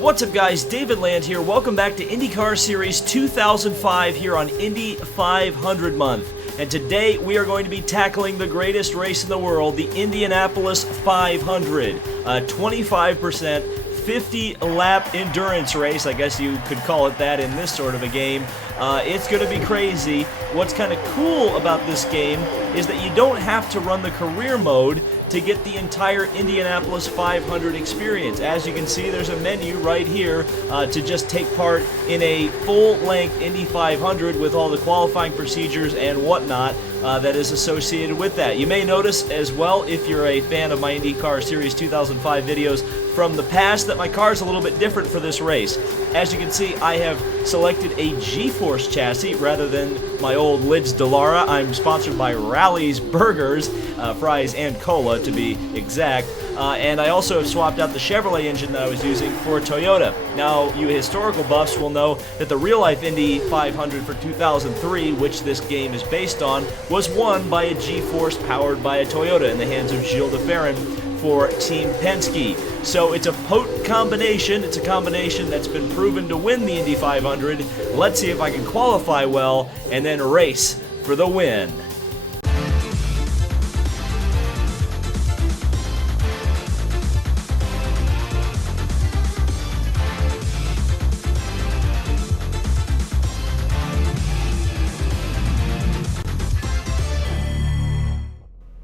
What's up guys, David Land here. Welcome back to IndyCar Series 2005 here on Indy 500 month. And today we are going to be tackling the greatest race in the world, the Indianapolis 500. A 25% 50-lap endurance race, I guess you could call it that in this sort of a game. It's going to be crazy. What's kind of cool about this game is that you don't have to run the career mode to get the entire Indianapolis 500 experience. As you can see, there's a menu right here to just take part in a full-length Indy 500 with all the qualifying procedures and whatnot that is associated with that. You may notice as well, if you're a fan of my IndyCar Series 2005 videos from the past, that my car is a little bit different for this race. As you can see, I have selected a G-Force chassis rather than my old Lids Delara. I'm sponsored by Rally's Burgers, fries and cola to be exact. And I also have swapped out the Chevrolet engine that I was using for a Toyota. Now, you historical buffs will know that the real-life Indy 500 for 2003, which this game is based on, was won by a G-Force powered by a Toyota in the hands of Gilles de Ferran for Team Penske. So it's a potent combination. It's a combination that's been proven to win the Indy 500. Let's see if I can qualify well and then race for the win.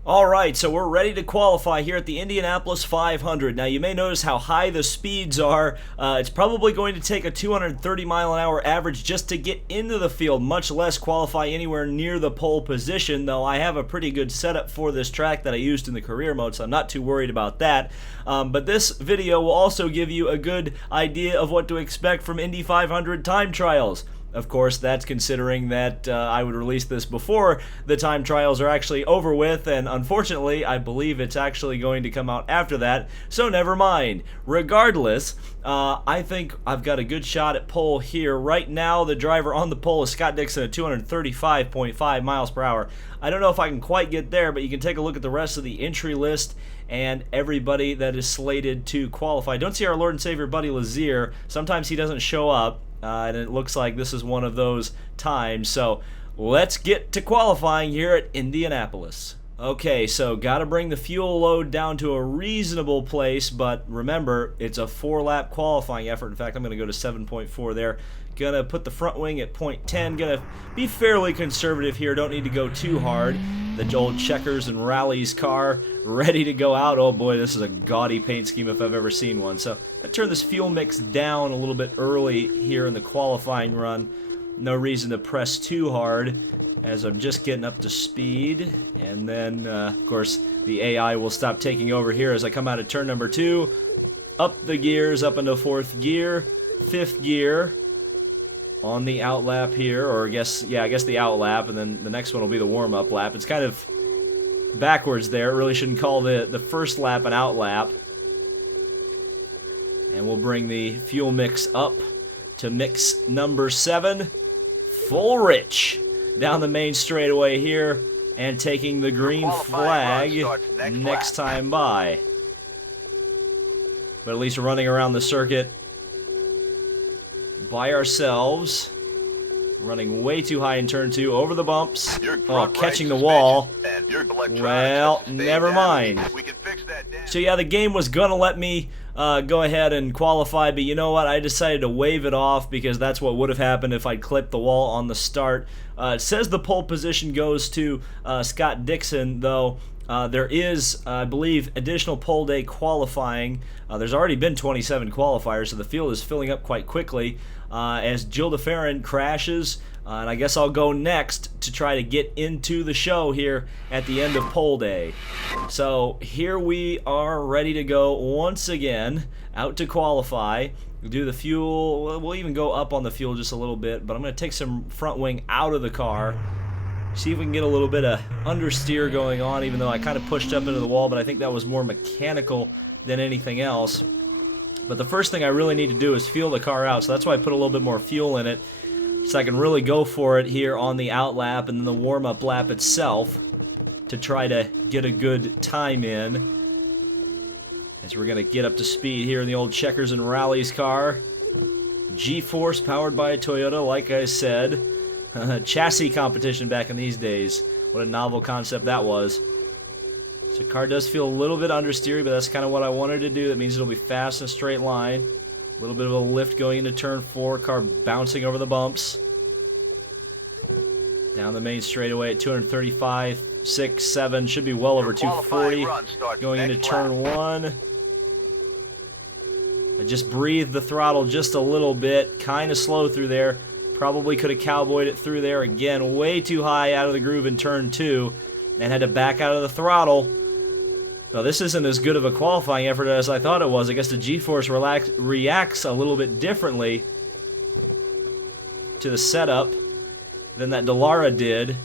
Alright, so we're ready to qualify here at the Indianapolis 500. Now, you may notice how high the speeds are. It's probably going to take a 230 mile an hour average just to get into the field, much less qualify anywhere near the pole position, though I have a pretty good setup for this track that I used in the career mode, so I'm not too worried about that. But this video will also give you a good idea of what to expect from Indy 500 time trials. Of course, that's considering that I would release this before the time trials are actually over with, and unfortunately, I believe it's actually going to come out after that, so never mind. Regardless, I think I've got a good shot at pole here. Right now, the driver on the pole is Scott Dixon at 235.5 miles per hour. I don't know if I can quite get there, but you can take a look at the rest of the entry list and everybody that is slated to qualify. Don't see our Lord and Savior Buddy Lazier. Sometimes he doesn't show up. And it looks like this is one of those times. So let's get to qualifying here at Indianapolis. Okay, so got to bring the fuel load down to a reasonable place, but remember, it's a 4-lap qualifying effort. In fact, I'm going to go to 7.4 there. Gonna put the front wing at 0.10. Gonna be fairly conservative here. Don't need to go too hard. The old Checkers and Rally's car ready to go out. Oh boy, this is a gaudy paint scheme if I've ever seen one. So I turn this fuel mix down a little bit early here in the qualifying run. No reason to press too hard as I'm just getting up to speed. And then, of course, the AI will stop taking over here as I come out of turn number 2. Up the gears, up into 4th gear, 5th gear. On the out lap here, or I guess the out lap, and then the next one will be the warm-up lap. It's kind of backwards there. It really shouldn't call the first lap an out lap. And we'll bring the fuel mix up to mix number 7. Full rich down the main straightaway here, and taking the green flag next time by. But at least running around the circuit by ourselves, running way too high in turn 2, over the bumps. Oh, catching the wall. Well, never mind. So yeah, the game was gonna let me go ahead and qualify, but you know what? I decided to wave it off because that's what would have happened if I'd clipped the wall on the start. It says the pole position goes to Scott Dixon, though. There is, I believe, additional pole day qualifying. There's already been 27 qualifiers, so the field is filling up quite quickly as Gilles de Ferran crashes. And I guess I'll go next to try to get into the show here at the end of pole day. So here we are ready to go once again, out to qualify. We'll do the fuel. We'll even go up on the fuel just a little bit, but I'm going to take some front wing out of the car. See if we can get a little bit of understeer going on, even though I kind of pushed up into the wall, but I think that was more mechanical than anything else. But the first thing I really need to do is feel the car out, so that's why I put a little bit more fuel in it, so I can really go for it here on the out lap and then the warm-up lap itself to try to get a good time in. as we're going to get up to speed here in the old Checkers and Rallies car. G-Force powered by a Toyota, like I said. Chassis competition back in these days. What a novel concept that was. So the car does feel a little bit understeery, but that's kind of what I wanted to do. That means it'll be fast in a straight line. A little bit of a lift going into turn 4. Car bouncing over the bumps. Down the main straightaway at 235, 6, 7. Should be well over 240. Going into turn 1. I just breathed the throttle just a little bit. Kind of slow through there. Probably could have cowboyed it through there. Again, way too high out of the groove in turn 2. And had to back out of the throttle. Now, this isn't as good of a qualifying effort as I thought it was. I guess the G-Force reacts a little bit differently to the setup than that Dallara did.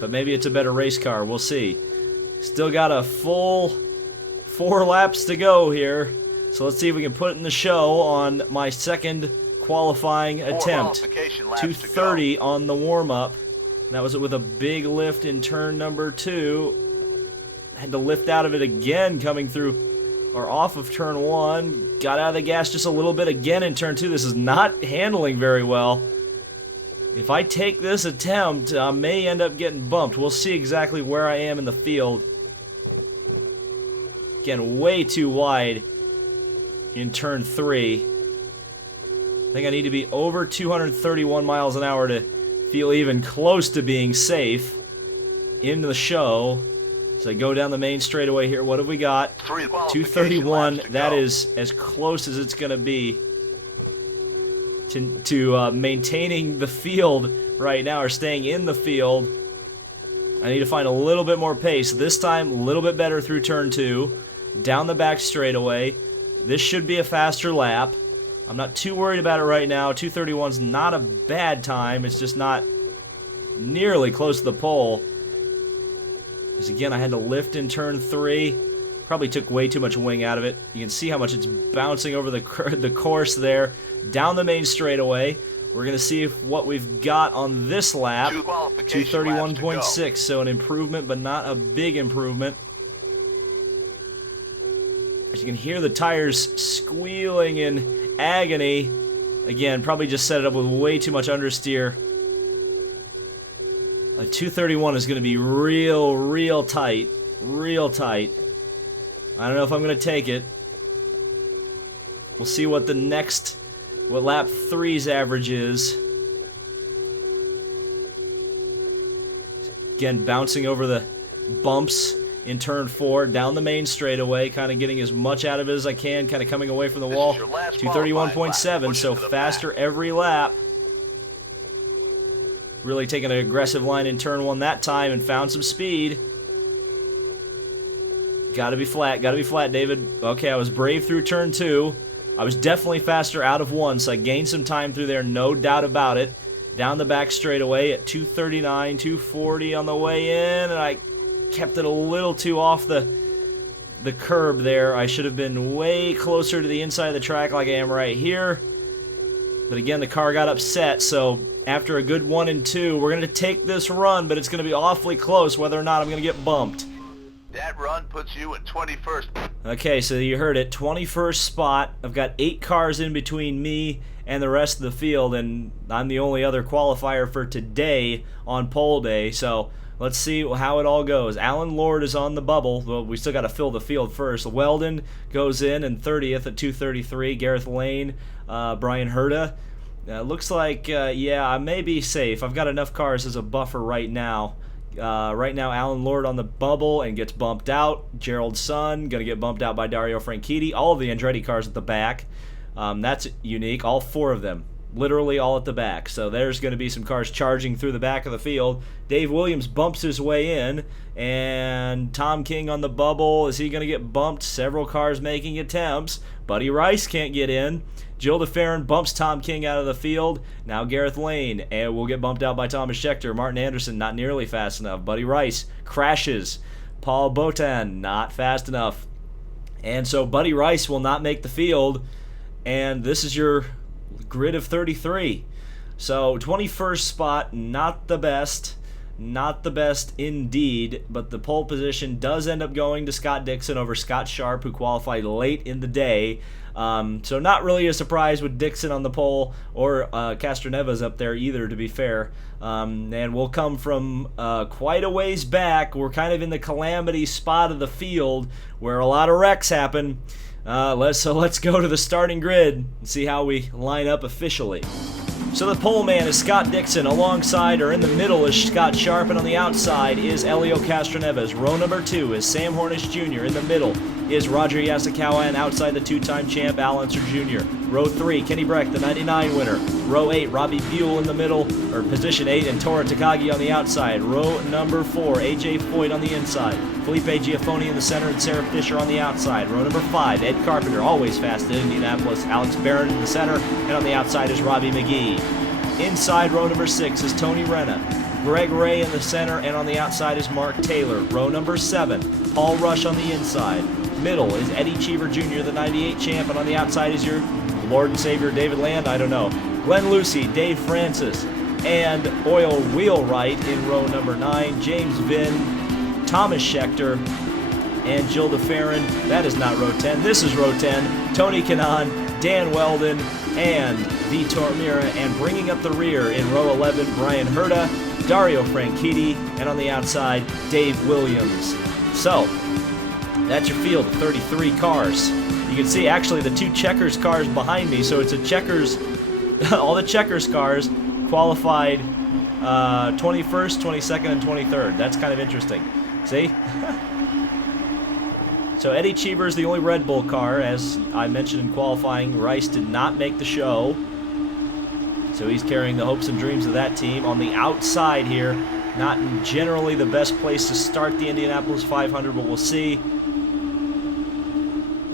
But maybe it's a better race car. We'll see. Still got a full 4 laps to go here. So let's see if we can put it in the show on my second qualifying attempt. 230 on the warm-up. That was it with a big lift in turn number 2. Had to lift out of it again coming through or off of turn 1. Got out of the gas just a little bit again in turn 2. This is not handling very well. If I take this attempt, I may end up getting bumped. We'll see exactly where I am in the field. Again, way too wide in turn 3. I think I need to be over 231 miles an hour to feel even close to being safe in the show. So I go down the main straightaway here. What have we got? 231. That is as close as it's going to be to maintaining the field right now, or staying in the field. I need to find a little bit more pace. This time, a little bit better through turn 2. Down the back straightaway. This should be a faster lap. I'm not too worried about it right now. 231's not a bad time. It's just not nearly close to the pole. Because again, I had to lift in turn 3. Probably took way too much wing out of it. You can see how much it's bouncing over the course there. Down the main straightaway. We're going to see what we've got on this lap. 231.6, so an improvement, but not a big improvement. As you can hear the tires squealing in agony. Again, probably just set it up with way too much understeer. A 231 is going to be real tight. Real tight. I don't know if I'm going to take it. We'll see what what lap 3's average is. Again, bouncing over the bumps in turn 4, down the main straightaway, kind of getting as much out of it as I can, kind of coming away from the wall. 231.7, so faster every lap. Really taking an aggressive line in turn 1 that time and found some speed. Gotta be flat, David. Okay, I was brave through turn 2. I was definitely faster out of 1, so I gained some time through there, no doubt about it. Down the back straightaway at 239, 240 on the way in, and I kept it a little too off the curb there. I should have been way closer to the inside of the track like I am right here. But again, the car got upset, so after a good 1 and 2, we're going to take this run, but it's going to be awfully close whether or not I'm going to get bumped. That run puts you in 21st. Okay, so you heard it, 21st spot. I've got 8 cars in between me and the rest of the field, and I'm the only other qualifier for today on pole day, so let's see how it all goes. Alan Lord is on the bubble. Well, we still got to fill the field first. Weldon goes in 30th at 233. Gareth Lane, Brian Herta. Looks like, yeah, I may be safe. I've got enough cars as a buffer right now. Right now, Alan Lord on the bubble and gets bumped out. Gerald Sun going to get bumped out by Dario Franchitti. All of the Andretti cars at the back. That's unique. All 4 of them. Literally all at the back. So there's going to be some cars charging through the back of the field. Dave Williams bumps his way in. And Tom King on the bubble. Is he going to get bumped? Several cars making attempts. Buddy Rice can't get in. Jill DeFerrin bumps Tom King out of the field. Now Gareth Lane and will get bumped out by Thomas Scheckter. Martin Anderson not nearly fast enough. Buddy Rice crashes. Paul Botan not fast enough. And so Buddy Rice will not make the field. And this is your grid of 33. So 21st spot, not the best. not the best indeed, but the pole position does end up going to Scott Dixon over Scott Sharp, who qualified late in the day. So not really a surprise with Dixon on the pole, or Castroneves up there either, to be fair. And we'll come from quite a ways back. We're kind of in the calamity spot of the field where a lot of wrecks happen. So let's go to the starting grid and see how we line up officially. So the pole man is Scott Dixon, alongside or in the middle is Scott Sharp, and on the outside is Elio Castroneves. Row number 2 is Sam Hornish Jr. In the middle is Roger Yasukawa, and outside the two-time champ Al Unser Jr. Row 3, Kenny Breck, the 99 winner. Row 8, Robbie Buell in the middle, or position 8, and Tora Takagi on the outside. Row number 4, AJ Foyt on the inside. Felipe Giafoni in the center, and Sarah Fisher on the outside. Row number 5, Ed Carpenter, always fast in Indianapolis. Alex Barron in the center, and on the outside is Robbie McGee. Inside row number 6 is Tony Renna. Greg Ray in the center, and on the outside is Mark Taylor. Row number 7, Paul Rush on the inside. Middle is Eddie Cheever Jr., the 98 champ, and on the outside is your Lord and Savior David Land, I don't know. Glenn Lucy, Dave Francis, and Oil Wheelwright in row number 9. James Vinn, Thomas Schechter, and Jill DeFerrin. That is not row 10. This is row 10. Tony Kanaan, Dan Weldon, and Vitor Mira. And bringing up the rear in row 11, Brian Herta, Dario Franchitti, and on the outside, Dave Williams. So, that's your field of 33 cars. You can see actually the 2 checkers cars behind me, so it's a checkers, all the checkers cars qualified 21st, 22nd, and 23rd. That's kind of interesting. See? So Eddie Cheever is the only Red Bull car. As I mentioned in qualifying, Rice did not make the show, so he's carrying the hopes and dreams of that team. On the outside here, not generally the best place to start the Indianapolis 500, but we'll see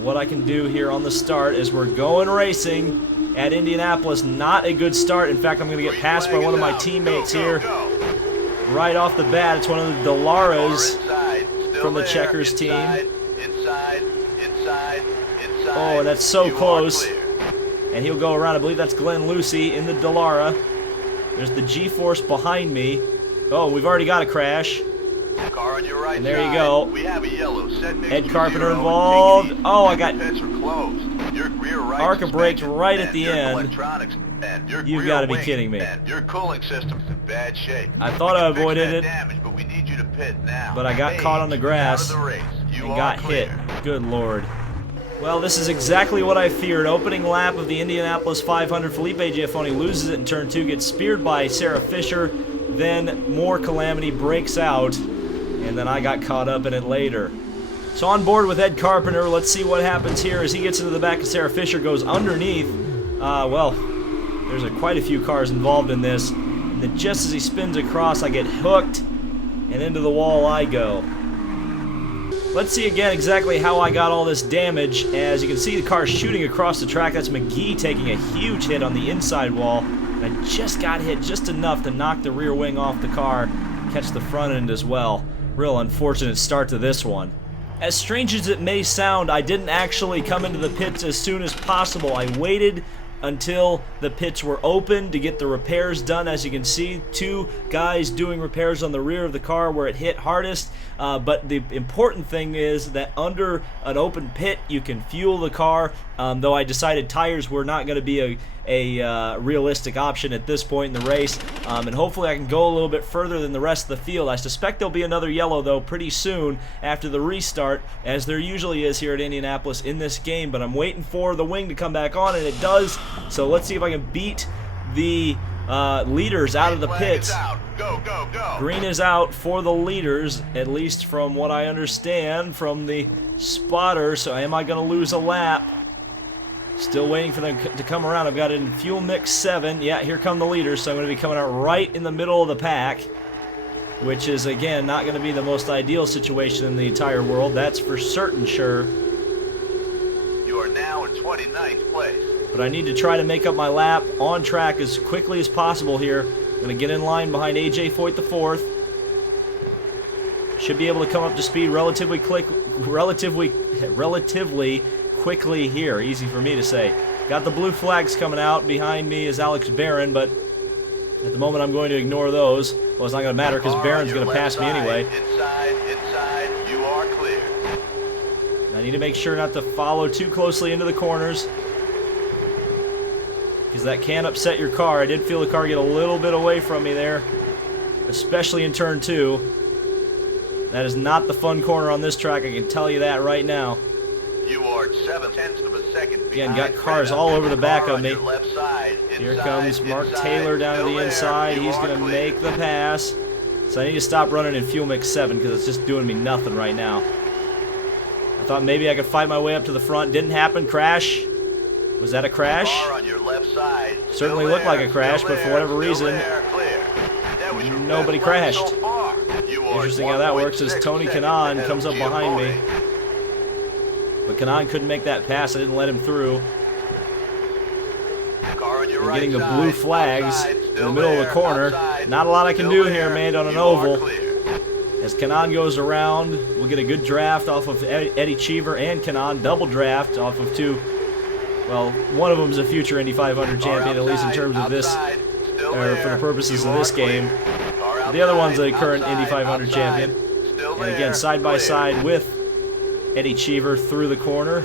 what I can do here on the start as we're going racing at Indianapolis. Not a good start. In fact, I'm going to get passed by one of my teammates here right off the bat. It's one of the Delaras from the Checkers team. Oh, and that's so close. And he'll go around. I believe that's Glenn Lucy in the Delara. There's the G-Force behind me. Oh, we've already got a crash. Car on your right and there side. you go. We have a yellow. Set Ed Carpenter involved. Oh, I got your rear right ARCA braked right at the your end. Electronics and your You've rear got to be wing kidding me. and your cooling system's in bad shape. I thought I avoided it, damage, but we need you to pit now. but I got caught on the grass Out of the race. You and are got clear. hit. Good Lord. Well, this is exactly what I feared. Opening lap of the Indianapolis 500. Felipe Giafoni loses it in turn 2, gets speared by Sarah Fisher. Then more calamity breaks out, and then I got caught up in it later. So on board with Ed Carpenter. Let's see what happens here as he gets into the back of Sarah Fisher, goes underneath. Well, there's quite a few cars involved in this. And then just as he spins across, I get hooked, and into the wall I go. Let's see again exactly how I got all this damage. As you can see, the car shooting across the track. That's McGee taking a huge hit on the inside wall. And I just got hit just enough to knock the rear wing off the car, catch the front end as well. Real unfortunate start to this one. As strange as it may sound, I didn't actually come into the pits as soon as possible. I waited until the pits were open to get the repairs done. As you can see, 2 guys doing repairs on the rear of the car where it hit hardest. But the important thing is that under an open pit, you can fuel the car. Though I decided tires were not going to be a realistic option at this point in the race. And hopefully I can go a little bit further than the rest of the field. I suspect there'll be another yellow, though, pretty soon after the restart, as there usually is here at Indianapolis in this game. But I'm waiting for the wing to come back on, and it does. So let's see if I can beat the leaders out of the pits. Go, go, go. Green is out for the leaders, at least from what I understand from the spotter. So am I going to lose a lap? Still waiting for them to come around. I've got it in fuel mix 7. Yeah, here come the leaders. So I'm going to be coming out right in the middle of the pack, which is, again, not going to be the most ideal situation in the entire world. That's for certain sure. You are now in 29th place. But I need to try to make up my lap on track as quickly as possible here. I'm going to get in line behind AJ Foyt the 4th. Should be able to come up to speed relatively quickly here. Easy for me to say. Got the blue flags coming out. Behind me is Alex Barron, but At the moment, I'm going to ignore those. Well, it's not going to matter because Barron's going to pass me anyway. Inside, you are clear. I need to make sure not to follow too closely into the corners, because that can upset your car. I did feel the car get a little bit away from me there, especially in turn 2. That is not the fun corner on this track, I can tell you that right now. You are 0.7 of a second. Again, got cars all over the back of me. Side, Here comes Mark Taylor down to the inside. He's going to make the pass. So I need to stop running in fuel mix 7 because it's just doing me nothing right now. I thought maybe I could fight my way up to the front. Didn't happen. Crash. Was that a crash? On your left side. Certainly looked like a crash, but for whatever reason, nobody crashed. Interesting how that works as Tony Kanaan comes up behind me. But Kanaan couldn't make that pass. I didn't let him through. I'm getting the blue flags in the middle of the corner. Not a lot I can do here, man, on an oval. As Kanaan goes around, we'll get a good draft off of Eddie Cheever and Kanaan. Double draft off of 2. Well, one of them is a future Indy 500 champion, at least in terms of this, or for the purposes of this game. The other one's a current Indy 500 champion. And again, side by side with Eddie Cheever through the corner.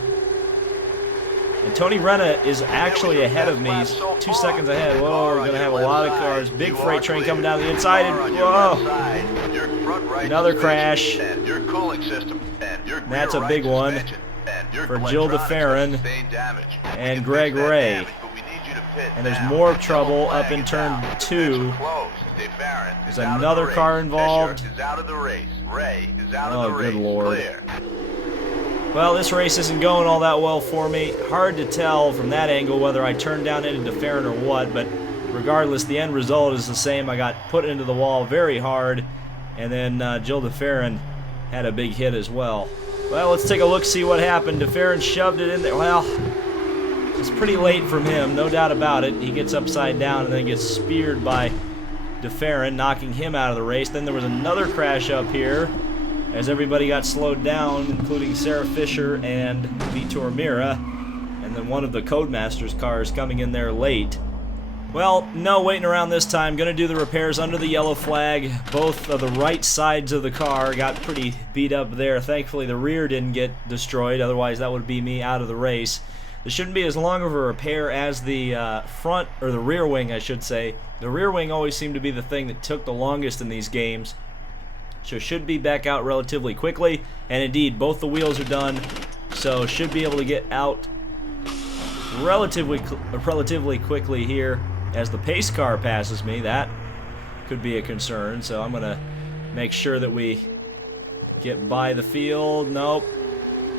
And Tony Renna is actually ahead of me. He's 2 seconds ahead. Whoa, we're going to have a lot of cars. Big freight train coming down the inside. And whoa! Another crash. That's a big one for Jill DeFerrin and Greg Ray. And there's more trouble up in turn 2. There's another car involved. Oh, good Lord. Well, this race isn't going all that well for me. Hard to tell from that angle whether I turned down into DeFerrin or what, but regardless, the end result is the same. I got put into the wall very hard, and then Jill DeFerrin had a big hit as well. Well, let's take a look, see what happened. DeFerrin shoved it in there. Well, it's pretty late from him, no doubt about it. He gets upside down and then gets speared by DeFerrin, knocking him out of the race. Then there was another crash up here as everybody got slowed down, including Sarah Fisher and Vitor Mira, and then one of the Codemasters cars coming in there late. Well, no waiting around this time. Gonna do the repairs under the yellow flag. Both of the right sides of the car got pretty beat up there. Thankfully, the rear didn't get destroyed. Otherwise, that would be me out of the race. This shouldn't be as long of a repair as the front, or the rear wing, I should say. The rear wing always seemed to be the thing that took the longest in these games. So should be back out relatively quickly. And indeed, both the wheels are done. So should be able to get out relatively quickly here. As the pace car passes me, that could be a concern. So I'm going to make sure that we get by the field. Nope.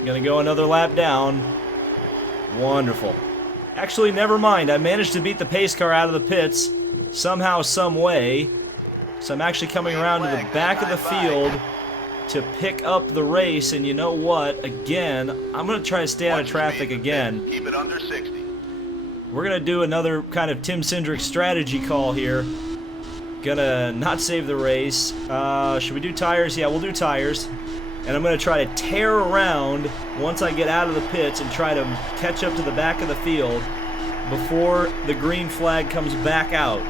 Going to go another lap down. Wonderful. Actually, never mind. I managed to beat the pace car out of the pits somehow, some way. So I'm actually coming around to the back of the field to pick up the race. And you know what? Again, I'm going to try to stay out of traffic again. Keep it under 60. We're going to do another kind of Tim Cindric strategy call here. Gonna not save the race. Should we do tires? Yeah, we'll do tires. And I'm going to try to tear around once I get out of the pits and try to catch up to the back of the field before the green flag comes back out.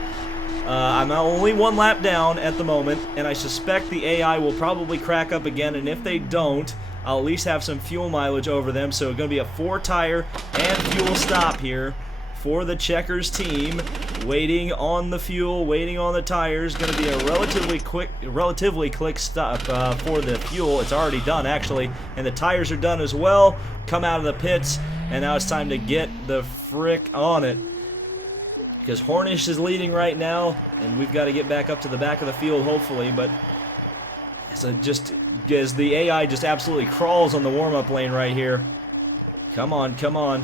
I'm only 1 lap down at the moment, and I suspect the AI will probably crack up again, and if they don't, I'll at least have some fuel mileage over them. So it's going to be a 4-tire and fuel stop here for the Checkers team, waiting on the fuel, waiting on the tires. Going to be a relatively quick stop for the fuel. It's already done, actually, and the tires are done as well. Come out of the pits, and now it's time to get the frick on it, because Hornish is leading right now, and we've got to get back up to the back of the field, hopefully. But so just as the AI just absolutely crawls on the warm-up lane right here. Come on, come on.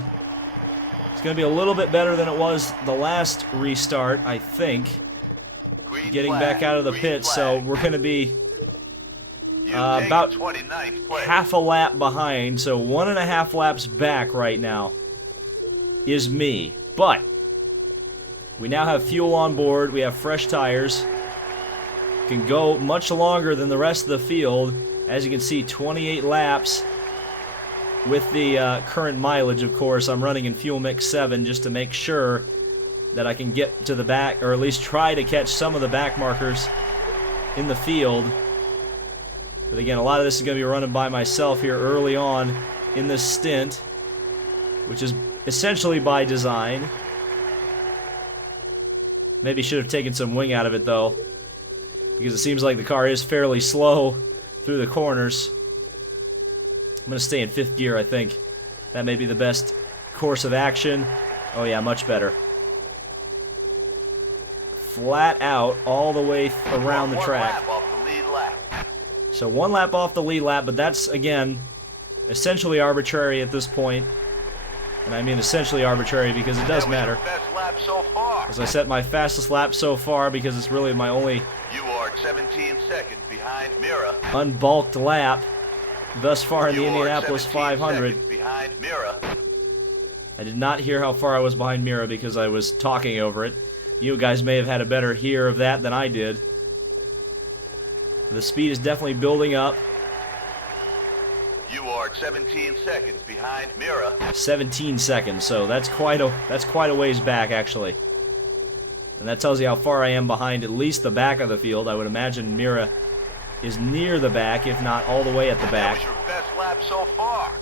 It's going to be a little bit better than it was the last restart, I think. Getting back out of the pits, so we're going to be about half a lap behind. So 1.5 laps back right now is me. But we now have fuel on board. We have fresh tires. Can go much longer than the rest of the field. As you can see, 28 laps with the current mileage, of course. I'm running in fuel mix 7 just to make sure that I can get to the back, or at least try to catch some of the back markers in the field. But again, a lot of this is going to be running by myself here early on in this stint, which is essentially by design. Maybe should have taken some wing out of it though, because it seems like the car is fairly slow through the corners. I'm going to stay in 5th gear, I think. That may be the best course of action. Oh yeah, much better. Flat out all the way around the track. So 1 lap off the lead lap, but that's, again, essentially arbitrary at this point. And I mean essentially arbitrary because it does matter. As I set my fastest lap so far because it's really my only 17 seconds behind Mira. Unbulked lap thus far in the Indianapolis 500. Behind Mira. I did not hear how far I was behind Mira because I was talking over it. You guys may have had a better hear of that than I did. The speed is definitely building up. You are 17 seconds behind Mira. 17 seconds, so that's quite a ways back actually. And that tells you how far I am behind at least the back of the field. I would imagine Mira is near the back, if not all the way at the back. That was your best lap so far.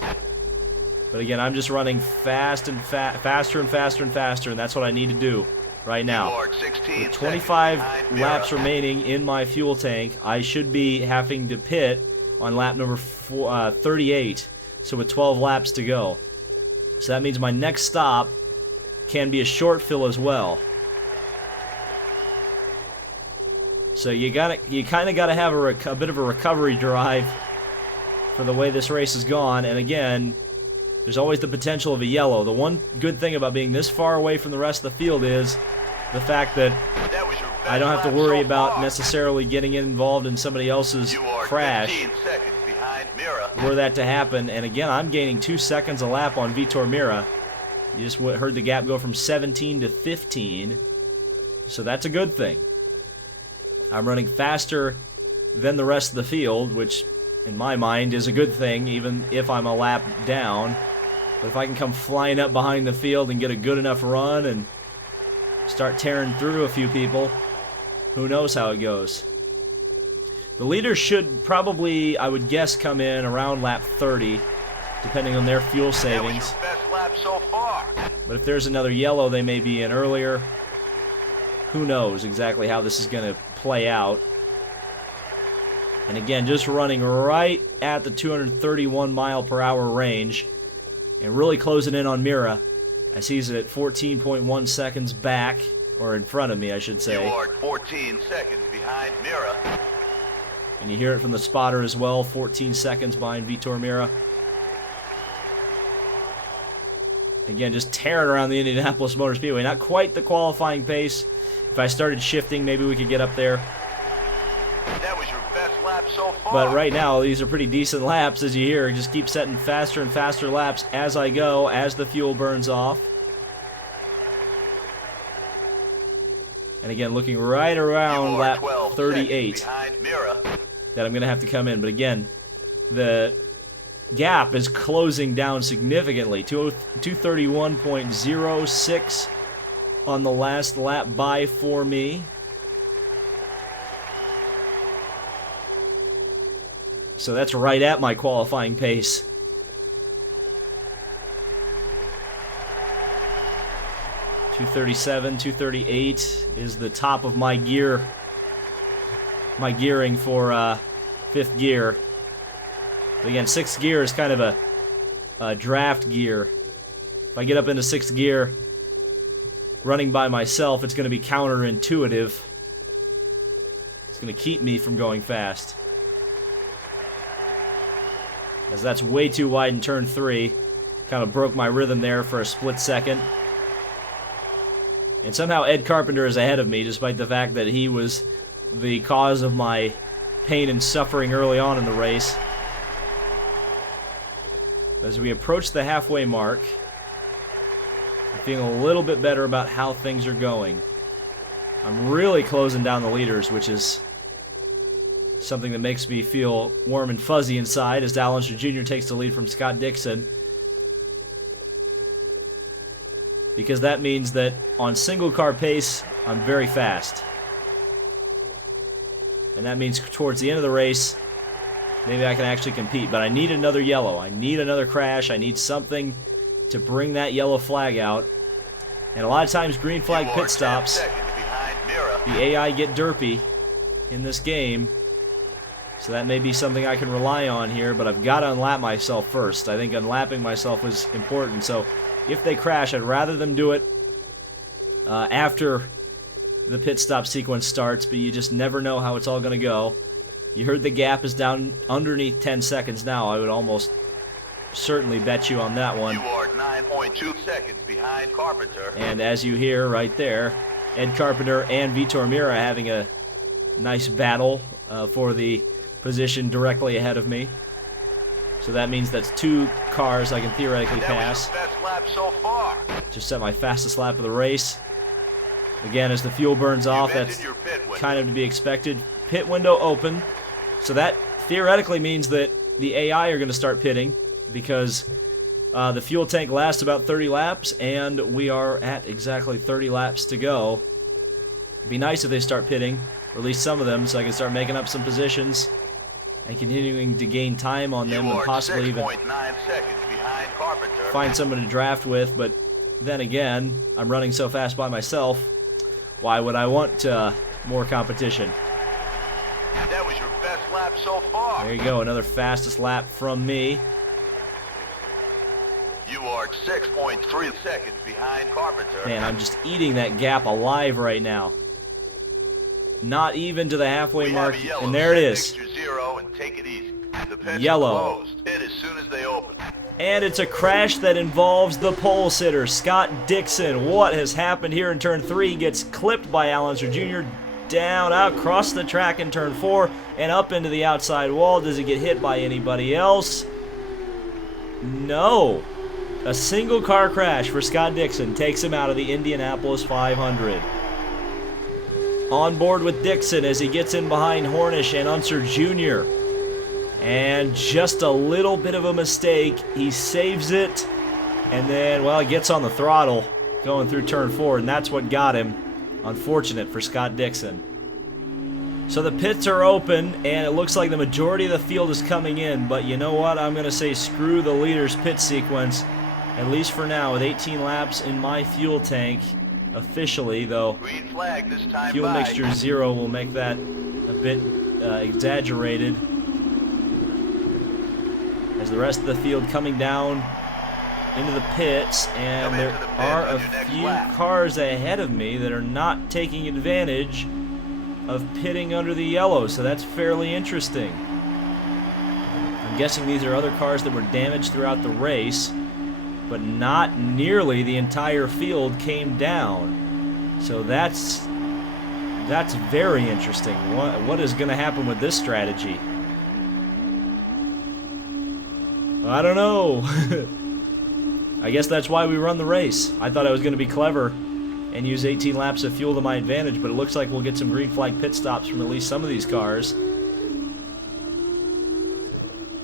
But again, I'm just running faster and faster, and that's what I need to do right now. With 25 laps remaining in my fuel tank, I should be having to pit on lap number 38, so with 12 laps to go. So that means my next stop can be a short fill as well. So you kind of gotta have a bit of a recovery drive for the way this race has gone. And again, there's always the potential of a yellow. The one good thing about being this far away from the rest of the field is the fact that I don't have to worry about necessarily getting involved in somebody else's crash were that to happen. And again, I'm gaining 2 seconds a lap on Vitor Mira. You just heard the gap go from 17 to 15, so that's a good thing. I'm running faster than the rest of the field, which in my mind is a good thing, even if I'm a lap down. But if I can come flying up behind the field and get a good enough run and start tearing through a few people, who knows how it goes. The leaders should probably, I would guess, come in around lap 30, depending on their fuel savings. That was your best lap so far. But if there's another yellow, they may be in earlier. Who knows exactly how this is going to play out. And again, just running right at the 231 mile per hour range and really closing in on Mira as he's at 14.1 seconds back, or in front of me, I should say. You are 14 seconds behind Mira. And you hear it from the spotter as well, 14 seconds behind Vitor Mira. Again, just tearing around the Indianapolis Motor Speedway. Not quite the qualifying pace. If I started shifting, maybe we could get up there. That was your best lap so far. But right now, these are pretty decent laps, as you hear. Just keep setting faster and faster laps as I go, as the fuel burns off. And again, looking right around lap 38 that I'm going to have to come in. But again, the gap is closing down significantly. 231.06 on the last lap by for me. So that's right at my qualifying pace. .237, 238 is the top of my gear. My gearing for 5th gear. But again, 6th gear is kind of a draft gear. If I get up into 6th gear, running by myself, it's going to be counterintuitive. It's going to keep me from going fast. As that's way too wide in turn 3. Kind of broke my rhythm there for a split second. And somehow Ed Carpenter is ahead of me, despite the fact that he was the cause of my pain and suffering early on in the race. As we approach the halfway mark, I'm feeling a little bit better about how things are going. I'm really closing down the leaders, which is something that makes me feel warm and fuzzy inside as Dal Unser Jr. takes the lead from Scott Dixon. because that means that on single car pace, I'm very fast. And that means towards the end of the race, maybe I can actually compete. But I need another yellow. I need another crash. I need something to bring that yellow flag out. And a lot of times green flag pit stops, the AI get derpy in this game. So that may be something I can rely on here, but I've got to unlap myself first. I think unlapping myself is important. So if they crash, I'd rather them do it after the pit stop sequence starts, but you just never know how it's all going to go. You heard the gap is down underneath 10 seconds now. I would almost certainly bet you on that one. You are 9.2 seconds behind Carpenter. And as you hear right there, Ed Carpenter and Vitor Meira having a nice battle for the position directly ahead of me. So that means that's 2 cars I can theoretically pass. That was your best lap so far. Just set my fastest lap of the race. Again, as the fuel burns off, that's kind of to be expected. Pit window open. So that theoretically means that the AI are going to start pitting, because the fuel tank lasts about 30 laps, and we are at exactly 30 laps to go. It'd be nice if they start pitting, or at least some of them, so I can start making up some positions and continuing to gain time on them, and possibly even 6.9 seconds behind Carpenter. find someone to draft with. But then again, I'm running so fast by myself, why would I want more competition? That was your best lap so far. There you go, another fastest lap from me. You are 6.3 seconds behind Carpenter. Man, I'm just eating that gap alive right now. Not even to the halfway mark, and there it is. Zero and take it easy. The pits Yellow. are closed. It as soon as they open. And it's a crash that involves the pole sitter, Scott Dixon. What has happened here in turn 3? Gets clipped by Al Unser Jr. down, out, across the track in turn 4, and up into the outside wall. Does he get hit by anybody else? No. A single car crash for Scott Dixon takes him out of the Indianapolis 500. On board with Dixon as he gets in behind Hornish and Unser Jr. And just a little bit of a mistake. He saves it, and then, well, he gets on the throttle going through turn 4, and that's what got him. Unfortunate for Scott Dixon. So the pits are open, and it looks like the majority of the field is coming in, but you know what? I'm going to say screw the leader's pit sequence, at least for now, with 18 laps in my fuel tank. Officially, though, Green flag this time fuel by. mixture 0 will make that a bit exaggerated. As the rest of the field coming down into the pits, and there are a few cars ahead of me that are not taking advantage of pitting under the yellow, so that's fairly interesting. I'm guessing these are other cars that were damaged throughout the race, but not nearly the entire field came down. So that's very interesting. What is going to happen with this strategy? I don't know. I guess that's why we run the race. I thought I was going to be clever and use 18 laps of fuel to my advantage, but it looks like we'll get some green flag pit stops from at least some of these cars.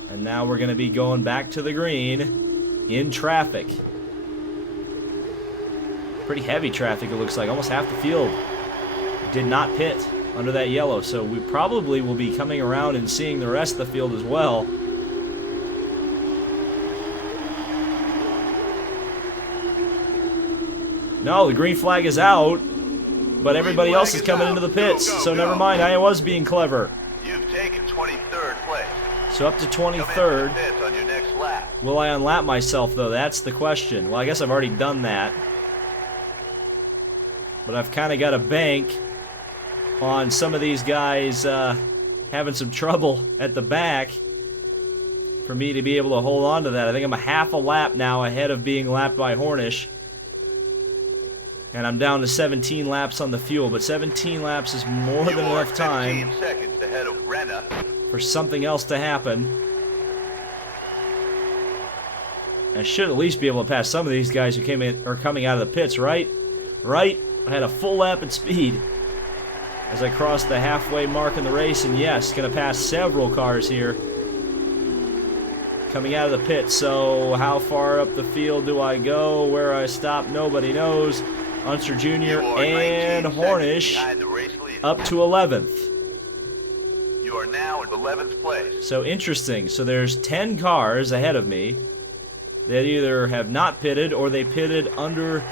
And now we're going to be going back to the green in traffic. Pretty heavy traffic, it looks like. Almost half the field did not pit under that yellow, so we probably will be coming around and seeing the rest of the field as well. No, the green flag is out, but everybody else is coming into the pits, so never mind, I was being clever. You've taken 23rd place. So up to 23rd. On your next lap. Will I unlap myself, though? That's the question. Well, I guess I've already done that. But I've kind of got a bank on some of these guys having some trouble at the back for me to be able to hold on to that. I think I'm a half a lap now ahead of being lapped by Hornish. And I'm down to 17 laps on the fuel, but 17 laps is more than enough time 15 seconds ahead of Renna. For something else to happen. I should at least be able to pass some of these guys who came in or coming out of the pits, right? Right? I had a full lap at speed as I crossed the halfway mark in the race, and yes, going to pass several cars here. coming out of the pit. So how far up the field do I go? Where I stop, nobody knows. Unser Jr. and Hornish up to 11th. You are now in 11th place. So interesting. So there's 10 cars ahead of me that either have not pitted or they pitted under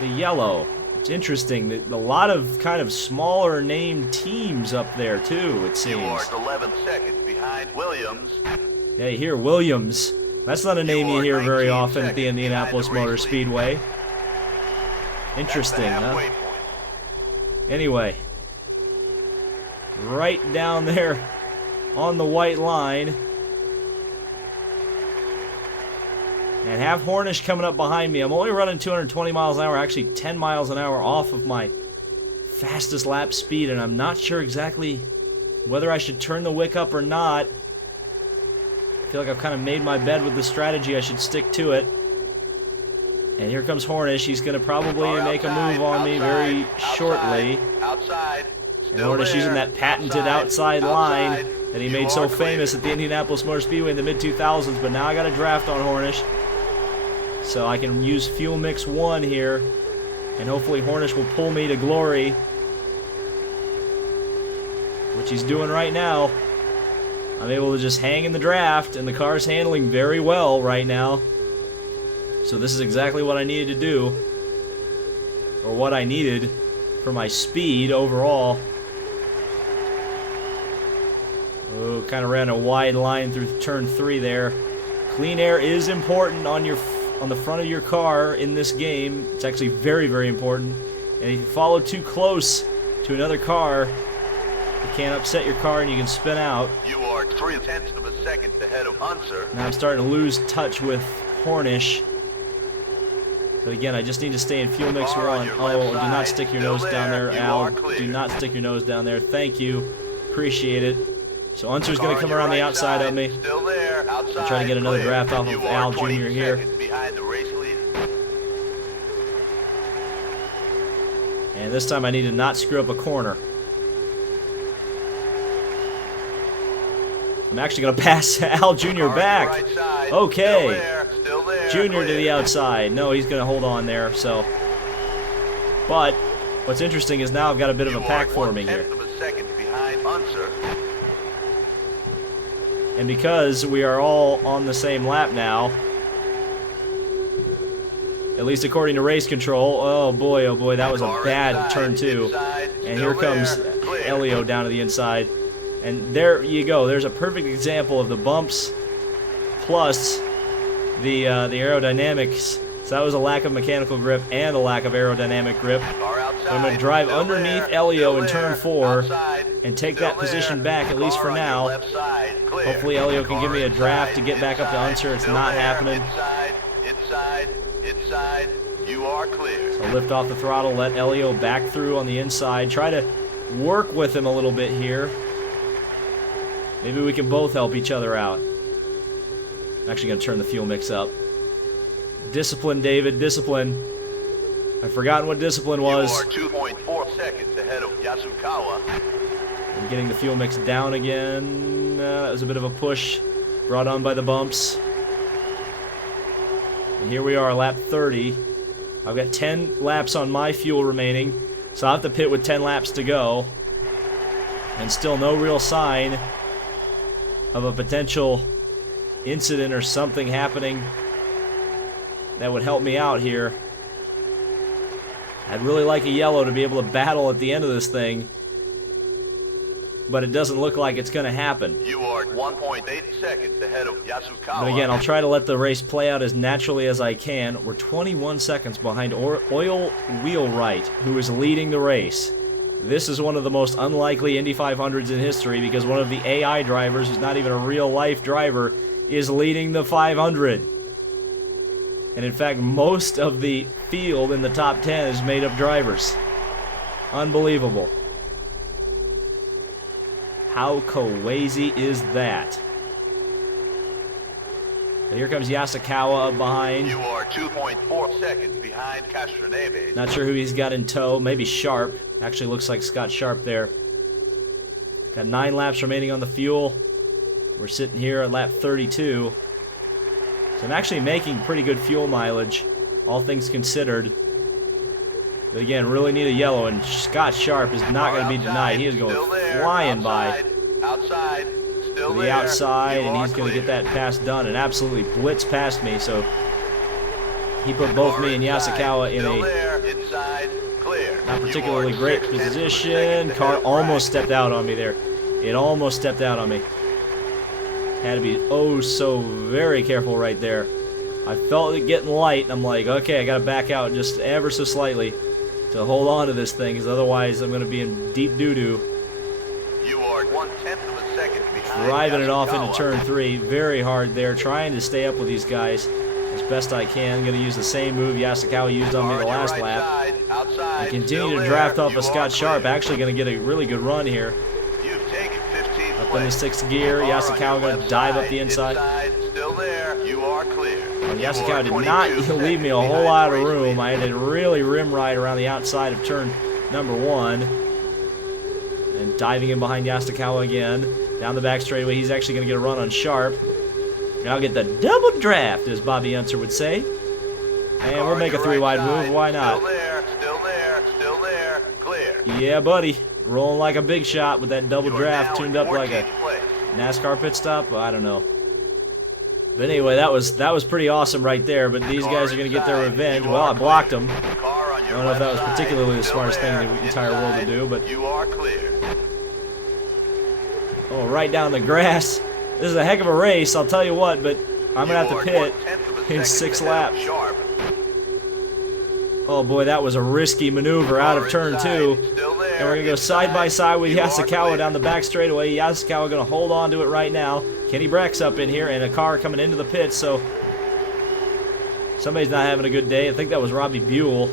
the yellow. It's interesting that a lot of kind of smaller named teams up there too, it seems. You are 11 seconds behind Williams. Yeah, you hear Williams. That's not a name you hear very often at the Indianapolis Motor Speedway. Interesting, huh? Anyway, right down there on the white line. And have Hornish coming up behind me. I'm only running 220 miles an hour, actually 10 miles an hour off of my fastest lap speed, and I'm not sure exactly whether I should turn the wick up or not. I feel like I've kind of made my bed with the strategy. I should stick to it. And here comes Hornish. He's going to probably make a move on me very shortly. And Hornish using that patented outside line that he made so famous at the Indianapolis Motor Speedway in the mid-2000s. But now I got a draft on Hornish. So I can use fuel mix 1 here. And hopefully Hornish will pull me to glory. Which he's doing right now. I'm able to just hang in the draft, and the car's handling very well right now. So this is exactly what I needed to do, or what I needed for my speed overall. Oh, kind of ran a wide line through turn 3 there. Clean air is important on the front of your car in this game. It's actually very, very important. And if you follow too close to another car, you can't upset your car and you can spin out. You are 0.3 of a second ahead of Unser. Now I'm starting to lose touch with Hornish. But again, I just need to stay in fuel mix 1. Oh, do not stick your nose down there, Al. Do not stick your nose down there. Thank you. Appreciate it. So Unser's going to come around the outside of me. Still there. I'm trying to get another draft off of Al Jr. here. Behind the race leader. And this time I need to not screw up a corner. I'm actually going to pass Al Jr. back. Okay. Junior to the outside. No, he's going to hold on there. So, but what's interesting is now I've got a bit of a pack forming here. And because we are all on the same lap now, at least according to race control, oh boy, that was a bad turn 2. And here comes Elio down to the inside. And there you go. There's a perfect example of the bumps plus the aerodynamics. So that was a lack of mechanical grip and a lack of aerodynamic grip. I'm going to drive underneath Elio in turn 4 and take that position back, at least for now. Hopefully Elio can give me a draft to get back up to Unser. It's not happening. Inside, you are clear. So lift off the throttle, let Elio back through on the inside. Try to work with him a little bit here. Maybe we can both help each other out. I'm actually going to turn the fuel mix up. Discipline, David, discipline. I've forgotten what discipline was. You are 2.4 seconds ahead of Yasukawa. I'm getting the fuel mix down again. That was a bit of a push brought on by the bumps. And here we are, lap 30. I've got 10 laps on my fuel remaining, so I'll have to pit with 10 laps to go. And still no real sign of a potential incident or something happening that would help me out here. I'd really like a yellow to be able to battle at the end of this thing, but it doesn't look like it's going to happen. You are 1.8 seconds ahead of Yasukawa. But again, I'll try to let the race play out as naturally as I can. We're 21 seconds behind Oil Wheelwright, who is leading the race. This is one of the most unlikely Indy 500s in history because one of the AI drivers, who's not even a real-life driver, is leading the 500. And in fact, most of the field in the top 10 is made of drivers. Unbelievable. How crazy is that? Now here comes Yasukawa up behind. You are 2.4 seconds behind Castroneve. Not sure who he's got in tow. Maybe Sharp. Actually looks like Scott Sharp there. Got 9 laps remaining on the fuel. We're sitting here at lap 32. So I'm actually making pretty good fuel mileage, all things considered. But again, really need a yellow, and Scott Sharp is not going to be denied. He is going flying by to the outside, and he's going to get that pass done and absolutely blitz past me. So he put both me and Yasukawa in a not particularly great position. Car almost stepped out on me there. It almost stepped out on me. Had to be oh so very careful right there. I felt it getting light, and I'm like, okay, I got to back out just ever so slightly to hold on to this thing, because otherwise I'm going to be in deep doo-doo. You are 1/10 of a second behind. Driving it off into turn 3, very hard there, trying to stay up with these guys as best I can. Going to use the same move Yasukawa used on me the last lap. And continue to draft off of Scott Sharp. Actually going to get a really good run here. You've taken 15 up in the 6th gear. Yasukawa going to dive up the inside. Still there. You are clear. And Yasukawa did not leave me a whole lot of room. I had to really rim ride around the outside of turn number 1. And diving in behind Yasukawa again. Down the back straightaway, he's actually going to get a run on Sharp. And I'll get the double draft, as Bobby Unser would say. And we'll make a 3-wide move. Why not? Still there, clear. Yeah, buddy. Rolling like a big shot with that double draft, tuned up like a NASCAR pit stop. I don't know. But anyway, that was pretty awesome right there. But these guys are going to get their revenge. Well, I blocked them. I don't know if that was particularly the smartest thing in the entire world to do, but you are clear. Oh, right down the grass. This is a heck of a race, I'll tell you what, but I'm going to have to pit in 6 laps. Oh boy, that was a risky maneuver out of turn 2. And we're going to go side by side with Yasukawa down the back straightaway. Yasukawa going to hold on to it right now. Kenny Brack's up in here, and a car coming into the pits, so somebody's not having a good day. I think that was Robbie Buell,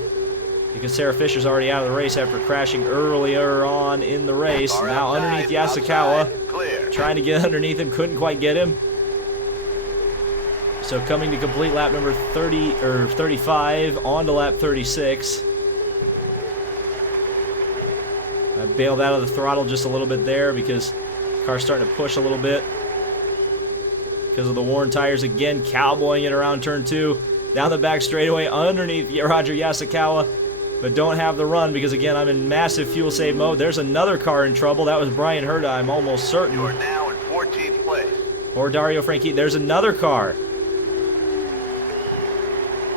because Sarah Fisher's already out of the race after crashing earlier on in the race. Now underneath Yasukawa, trying to get underneath him, couldn't quite get him. So coming to complete lap number 35, on to lap 36. I bailed out of the throttle just a little bit there because the car's starting to push a little bit because of the worn tires again, cowboying it around turn 2. Down the back straightaway underneath Roger Yasukawa, but don't have the run because, again, I'm in massive fuel save mode. There's another car in trouble. That was Brian Herda, I'm almost certain. You are now in 14th place. Or Dario Franchitti. There's another car.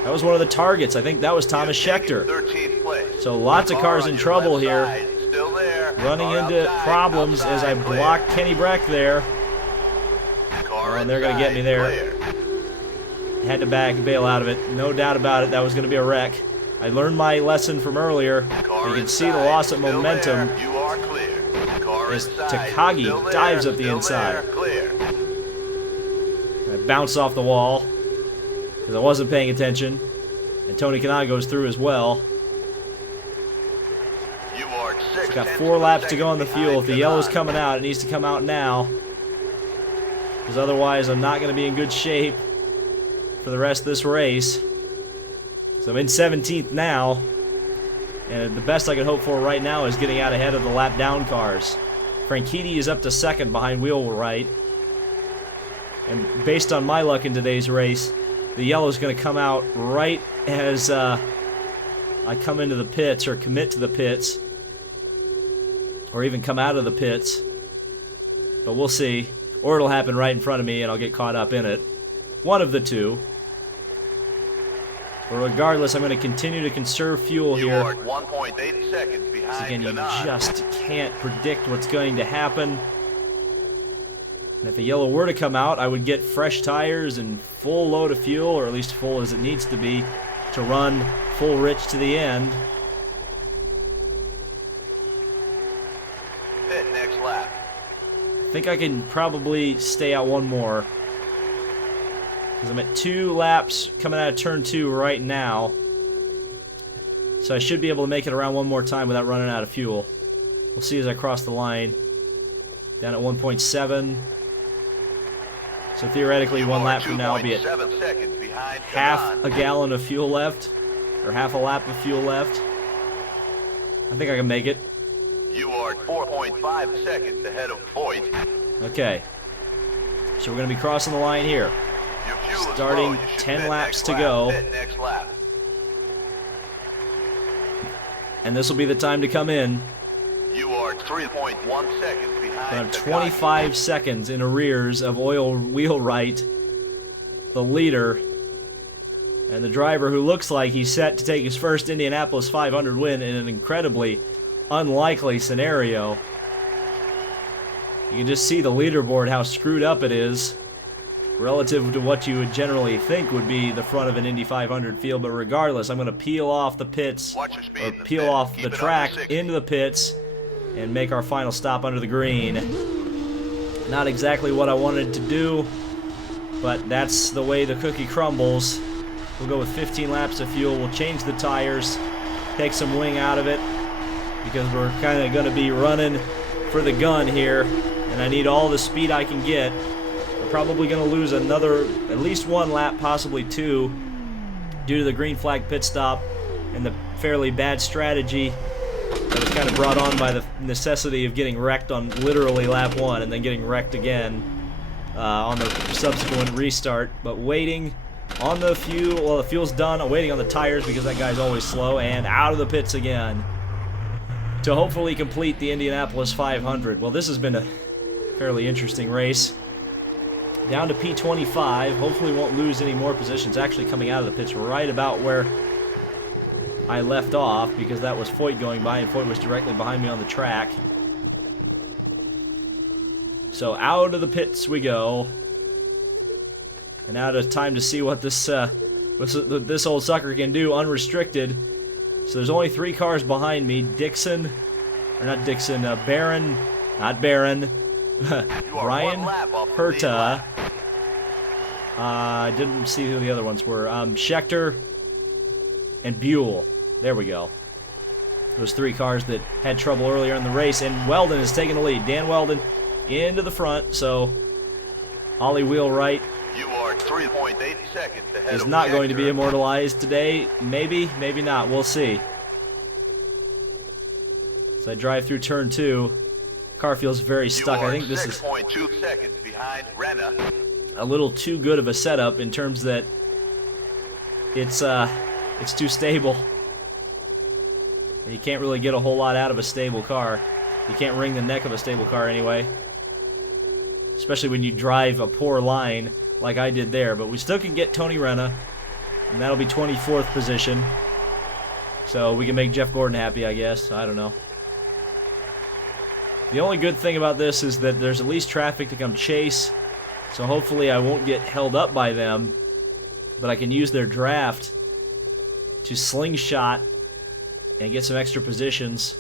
That was one of the targets. I think that was Thomas Schechter. 13th place. So lots of cars in trouble here. Still there. Running into problems as I block Kenny Brack there. And they're going to get me there. Had to bail out of it. No doubt about it. That was going to be a wreck. I learned my lesson from earlier. You can see the loss of momentum as Takagi dives up the inside. I bounce off the wall because I wasn't paying attention. And Tony Kanaan goes through as well. It's got 4 laps to go on the fuel. If the yellow's coming out, it needs to come out now, because otherwise I'm not going to be in good shape for the rest of this race. So I'm in 17th now, and the best I can hope for right now is getting out ahead of the lap down cars. Franchitti is up to 2nd behind Wheelwright, and based on my luck in today's race, the yellow is going to come out right as I come into the pits or commit to the pits, or even come out of the pits. But we'll see. Or it'll happen right in front of me and I'll get caught up in it. One of the two. But regardless, I'm going to continue to conserve fuel here. You are 1.8 seconds behind. Again, you just can't predict what's going to happen. And if a yellow were to come out, I would get fresh tires and full load of fuel, or at least full as it needs to be, to run full rich to the end. Pit next lap. I think I can probably stay out one more, because I'm at 2 laps coming out of turn 2 right now. So I should be able to make it around one more time without running out of fuel. We'll see as I cross the line. Down at 1.7. So theoretically, 1 lap from now I'll be at half a gallon of fuel left, or half a lap of fuel left. I think I can make it. You are 4.5 seconds ahead of Voigt. Okay. So we're going to be crossing the line here. Your fuel is low. Starting You should 10 pit laps next to lap. go. Pit next lap. And this will be the time to come in. You are 3.1 seconds behind. I'm 25 seconds in arrears of Oil Wheelwright, the leader, and the driver who looks like he's set to take his first Indianapolis 500 win in an incredibly unlikely scenario. You can just see the leaderboard, how screwed up it is relative to what you would generally think would be the front of an Indy 500 field. But regardless, I'm going to peel off the pits, Watch your speed or in the peel pit. off Keep the it track under 60. into the pits and make our final stop under the green. Not exactly what I wanted to do, but that's the way the cookie crumbles. We'll go with 15 laps of fuel. We'll change the tires, take some wing out of it, because we're kind of going to be running for the gun here, and I need all the speed I can get. We're probably going to lose at least one lap, possibly two, due to the green flag pit stop and the fairly bad strategy that was kind of brought on by the necessity of getting wrecked on literally lap 1 and then getting wrecked again on the subsequent restart. But waiting on the fuel, well, the fuel's done. I'm waiting on the tires because that guy's always slow, and out of the pits again to hopefully complete the Indianapolis 500. Well, this has been a fairly interesting race. Down to P25. Hopefully won't lose any more positions. Actually coming out of the pits right about where I left off, because that was Foyt going by, and Foyt was directly behind me on the track. So out of the pits we go. And now it's time to see what this old sucker can do unrestricted. So there's only 3 cars behind me. Barron, not Barron. Ryan Herta. I didn't see who the other ones were. Schechter and Buell. There we go. Those 3 cars that had trouble earlier in the race, and Weldon is taking the lead. Dan Weldon into the front, so Ollie Wheelwright You are 3.8 seconds ahead is of not going to be Schechter. immortalized today. Maybe, maybe not. We'll see. As I drive through turn 2, car feels very stuck. I think this is 6.2 seconds behind Renna. a little too good of a setup in terms that it's too stable. And you can't really get a whole lot out of a stable car. You can't wring the neck of a stable car anyway. Especially when you drive a poor line like I did there. But we still can get Tony Renna, and that'll be 24th position. So we can make Jeff Gordon happy, I guess. I don't know. The only good thing about this is that there's at least traffic to come chase. So hopefully I won't get held up by them. But I can use their draft to slingshot and get some extra positions.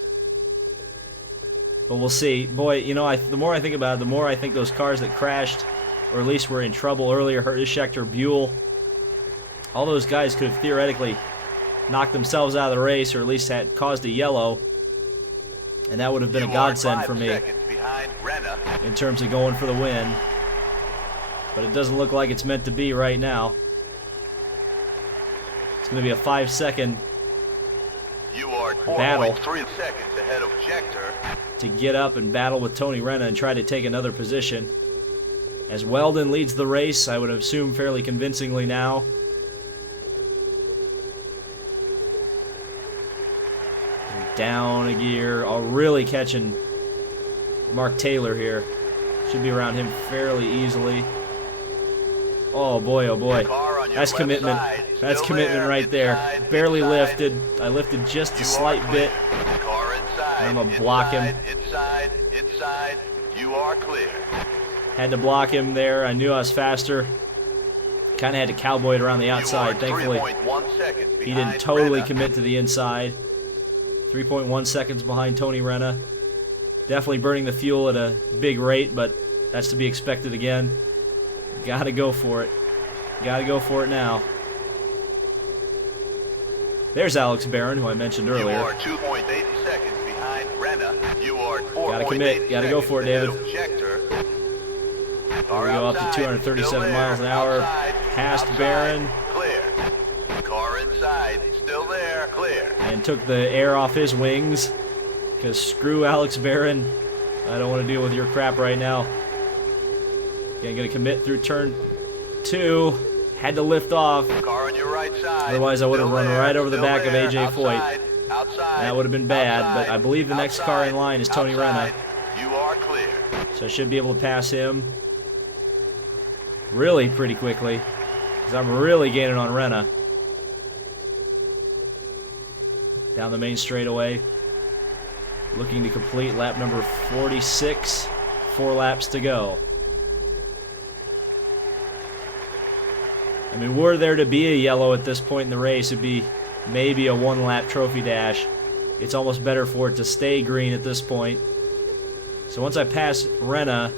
But we'll see. Boy, you know, the more I think about it, the more I think those cars that crashed, or at least were in trouble earlier, Schechter, Buell, all those guys could have theoretically knocked themselves out of the race, or at least had caused a yellow. And that would have been a godsend for me in terms of going for the win. But it doesn't look like it's meant to be right now. It's going to be a 5-second battle 4.3 seconds ahead of Schechter. to get up and battle with Tony Renna and try to take another position. As Weldon leads the race, I would assume fairly convincingly now. Down a gear. Oh, really catching Mark Taylor here. Should be around him fairly easily. Oh boy, oh boy. That's commitment. That's commitment right there. Barely lifted. I lifted just a slight bit. I'm gonna block him. Inside, you are clear. Had to block him there. I knew I was faster. Kind of had to cowboy it around the outside. Thankfully, he didn't totally commit to the inside. 3.1 seconds behind Tony Renna. Definitely burning the fuel at a big rate, but that's to be expected again. Gotta go for it. Gotta go for it now. There's Alex Barron, who I mentioned earlier. You are 2.8 seconds behind Renna. You are 4.8 Gotta commit. Gotta go for it, David. Schechter. We go up to 237 miles an hour. Past Barron. Clear. Car inside. Still there. Clear. And took the air off his wings. Because screw Alex Barron. I don't want to deal with your crap right now. Again, going to commit through turn 2. Had to lift off. Car on your right side. Otherwise, I would have run right over the back of AJ Foyt. Outside. That would have been bad, but I believe the next car in line is Tony Renna. You are clear. So I should be able to pass him really pretty quickly, because I'm really gaining on Renna. Down the main straightaway. Looking to complete lap number 46. 4 laps to go. I mean, were there to be a yellow at this point in the race, it'd be maybe a 1-lap trophy dash. It's almost better for it to stay green at this point. So once I pass Renna,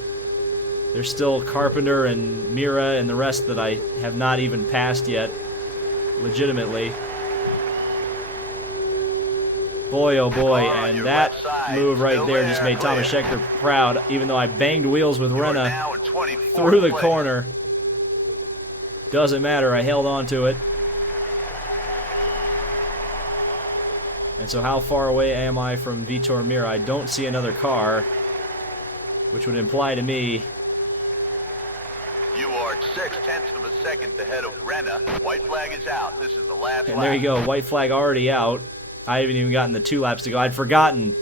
there's still Carpenter and Mira and the rest that I have not even passed yet, legitimately. Boy, oh boy, and that move right there just made Thomas Scheckter proud, even though I banged wheels with Renna through the corner. Doesn't matter, I held on to it. And so how far away am I from Vitor Mira? I don't see another car, which would imply to me... You are 0.6 of a second ahead of Renna. White flag is out. This is the last lap. And there you go, white flag already out. I haven't even gotten the 2 laps to go. I'd forgotten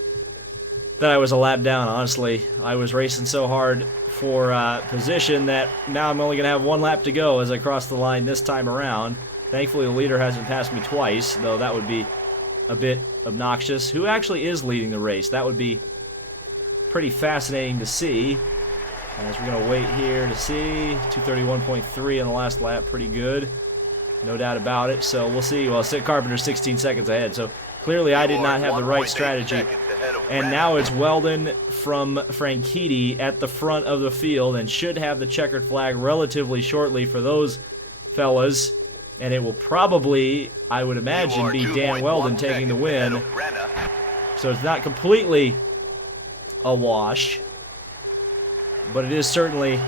that I was a lap down, honestly. I was racing so hard for position that now I'm only going to have 1 lap to go as I cross the line this time around. Thankfully, the leader hasn't passed me twice, though that would be a bit obnoxious. Who actually is leading the race? That would be pretty fascinating to see. As we're going to wait here to see. 231.3 in the last lap, pretty good. No doubt about it. So we'll see. Well, Carpenter's 16 seconds ahead, so clearly I did not have the right strategy. And now it's Weldon from Franchitti at the front of the field and should have the checkered flag relatively shortly for those fellas. And it will probably, I would imagine, be Dan Weldon taking the win. So it's not completely a wash, but it is certainly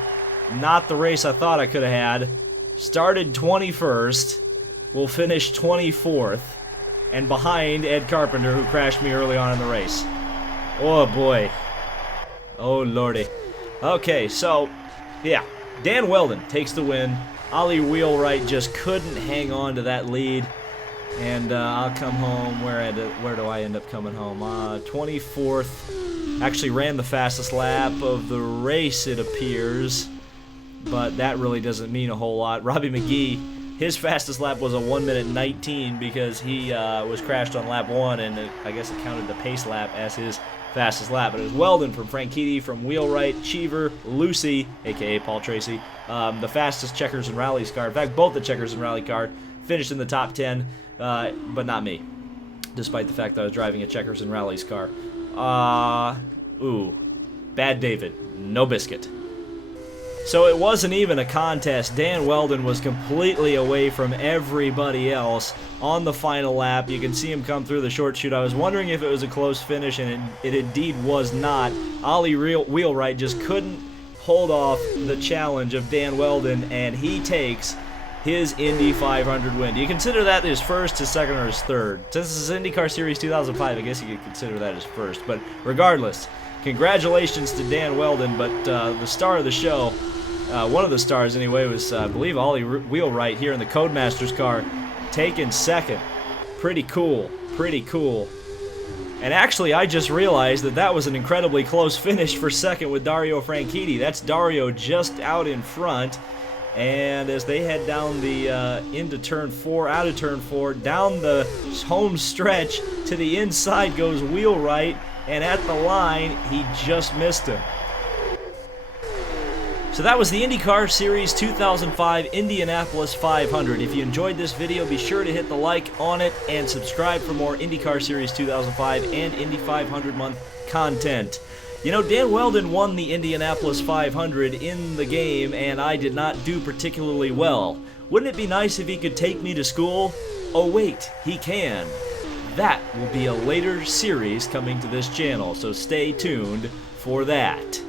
not the race I thought I could have had. Started 21st, will finish 24th, and behind Ed Carpenter, who crashed me early on in the race. Oh boy. Oh lordy. Okay, so, yeah, Dan Weldon takes the win. Ollie Wheelwright just couldn't hang on to that lead, and I'll come home. Where do I end up coming home? 24th. Actually ran the fastest lap of the race, it appears, but that really doesn't mean a whole lot. Robbie McGee, his fastest lap was a 1:19 because he was crashed on lap 1, and I guess it counted the pace lap as his fastest lap. But it was Weldon from Franchitti, from Wheelwright, Cheever, Lucy, a.k.a. Paul Tracy, the fastest Checkers and Rallies car. In fact, both the Checkers and Rally car finished in the top 10, but not me, despite the fact that I was driving a Checkers and Rallies car. Bad David, no biscuit. So it wasn't even a contest. Dan Weldon was completely away from everybody else on the final lap. You can see him come through the short chute. I was wondering if it was a close finish, and it indeed was not. Ollie Wheelwright just couldn't hold off the challenge of Dan Weldon, and he takes his Indy 500 win. Do you consider that his first, his second, or his third? Since this is IndyCar Series 2005, I guess you could consider that his first. But regardless, congratulations to Dan Weldon, but the star of the show, one of the stars anyway, was, I believe, Ollie Wheelwright here in the Codemasters car, taking second. Pretty cool, pretty cool. And actually, I just realized that was an incredibly close finish for second with Dario Franchitti. That's Dario just out in front. And as they head down the into turn 4, out of turn 4, down the home stretch to the inside goes Wheelwright, and at the line, he just missed him. So that was the IndyCar Series 2005 Indianapolis 500. If you enjoyed this video, be sure to hit the like on it and subscribe for more IndyCar Series 2005 and Indy 500 month content. You know, Dan Weldon won the Indianapolis 500 in the game, and I did not do particularly well. Wouldn't it be nice if he could take me to school? Oh wait, he can. That will be a later series coming to this channel, so stay tuned for that.